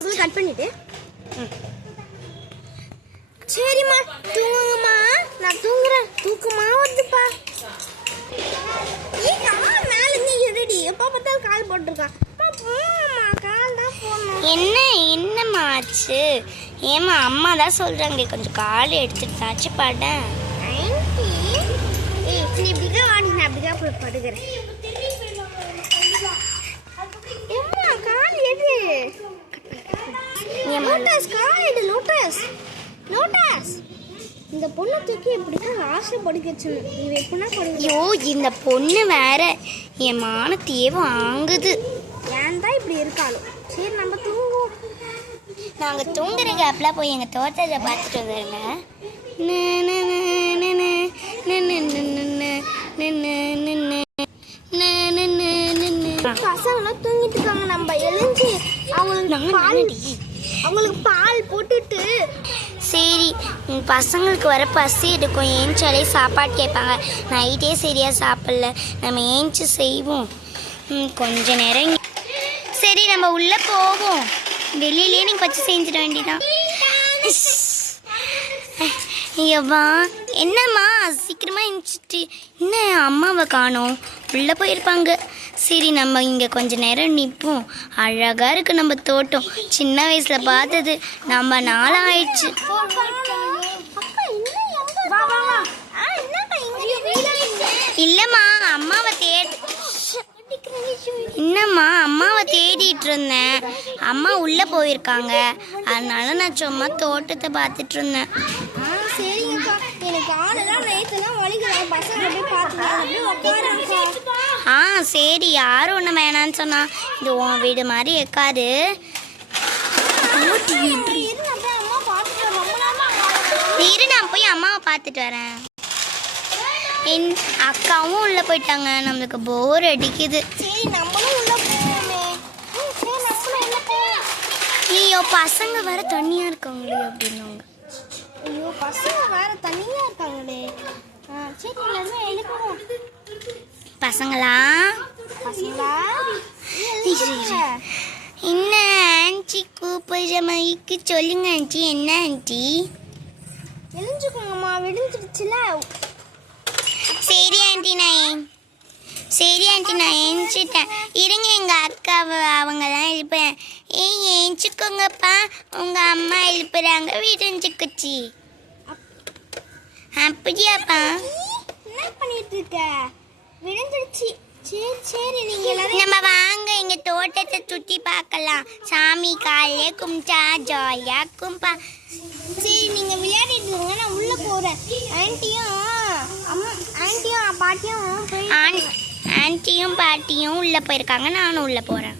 Cut பண்ணிட்டு சரிம்மா தூங்குங்கம்மா. நான் தூங்குறேன். தூக்கமா வருதுப்பா. மேல இருந்து எடுடி. எப்போ பார்த்தாலும் கால் போட்டிருக்கான். கால் தான் போடணும். என்னம்மா ஆச்சு? ஏம்மா அம்மா தான் சொல்றாங்க கொஞ்சம் கால் எடுத்துட்டாச்சு படம். நீ இப்படிதான் வாடி. நான் அப்படிதான் போய் படுக்கிறேன். கால் எடு. லோட்டஸ் கால் எடு. லோட்டஸ் இந்த பொண்ணு தூக்கி எப்படிதான் ஆசை படிக்கச்சு. இவ எப்படின்னா படிக்க. ஐயோ இந்த பொண்ணு வேற என் மானத்தையே வாங்குது. ஏன் தான் இப்படி இருக்காளோ. சரி நம்ம தூங்குவோம். நாங்கள் தூங்குற கேப்பில் போய் எங்கள் தோட்டத்தை பார்த்துட்டு வந்துடுங்க. பசங்களாம் தூங்கிட்டு இருக்காங்க. நம்ம எழுந்து அவங்களுக்கு பால் போட்டுட்டு. சரி பசங்களுக்கு வர பசி எடுக்கும். ஏஞ்சாலே சாப்பாடு கேட்பாங்க. நைட்டே சரியாக சாப்பிடல. நம்ம ஏஞ்சி செய்வோம். கொஞ்ச நேரம். சரி நம்ம உள்ளே போவோம். வெளியிலே நீங்கள் வச்சு செஞ்சிட வேண்டியதான். ஐயவா என்னம்மா சீக்கிரமாக எழுந்திரிச்சிட்டு என்ன அம்மாவை காணோம். உள்ளே போயிருப்பாங்க. சரி நம்ம இங்கே கொஞ்சம் நேரம் நிற்போம். அழகாக இருக்குது நம்ம தோட்டம். சின்ன வயசில் பார்த்தது. நம்ம நாளாக ஆயிடுச்சு. இல்லைம்மா அம்மாவை என்னம்மா அம்மாவை தேடிட்டு இருந்தேன். அம்மா உள்ளே போயிருக்காங்க. அதனால நான் சும்மா தோட்டத்தை பார்த்துட்டு இருந்தேன். சரிங்கக்கா. எனக்கு ஆளுதான் நேற்றுலாம் வலிக்கிறேன். பசங்க போய் பார்த்துக்கலாம். சரி யாரும் ஒன்று வேணான்னு சொன்னா. இது உன் வீடு மாதிரி இருக்காது. இரு நான் போய் அம்மாவை பார்த்துட்டு வரேன். என் அக்காவும் உள்ளே போயிட்டாங்க. நம்மளுக்கு போர் அடிக்குது. சரி நம்மளும் உள்ள போவோமே. ஐயோ பசங்க வேற தண்ணியாக இருக்காங்களே அப்படின்னாங்க. ஐயோ பசங்க வேற தண்ணியாக இருக்காங்களே. சரி எல்லாருமே எழுப்பணும். பசங்களா என்ன ஆன்ட்டி கூப்பிடுற மாதிரிக்கு சொல்லுங்க ஆன்ட்டி. என்ன ஆன்ட்டி? எழுஞ்சுக்கோங்கம்மா. விழுந்துடுச்சுல. சரி ஆன்ட்டி நான் எழுந்துட்டேன். இருங்க எங்கள் அக்கா அவங்கெல்லாம் எழுப்புறேன். எழுச்சிக்கோங்கப்பா. உங்கள் அம்மா எழுப்புறாங்க. விடிஞ்சுக்குச்சி. அப்படியாப்பா? என்ன பண்ணிட்டு இருக்க? விழுந்துடுச்சு. சரி நீங்க எல்லாரும் நம்ம வாங்க எங்க தோட்டத்தை சுற்றி பார்க்கலாம். சாமி காலையே கும்பிட்டா ஜாலியா கும்பா. சரி நீங்க விளையாடிட்டு இருங்க. நான் உள்ள போறேன். ஆன்ட்டியும் பாட்டியும் உள்ள போயிருக்காங்க. நானும் உள்ள போறேன்.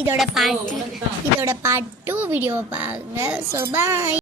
இதோட பார்ட் 2 வீடியோ பாருங்க. So bye.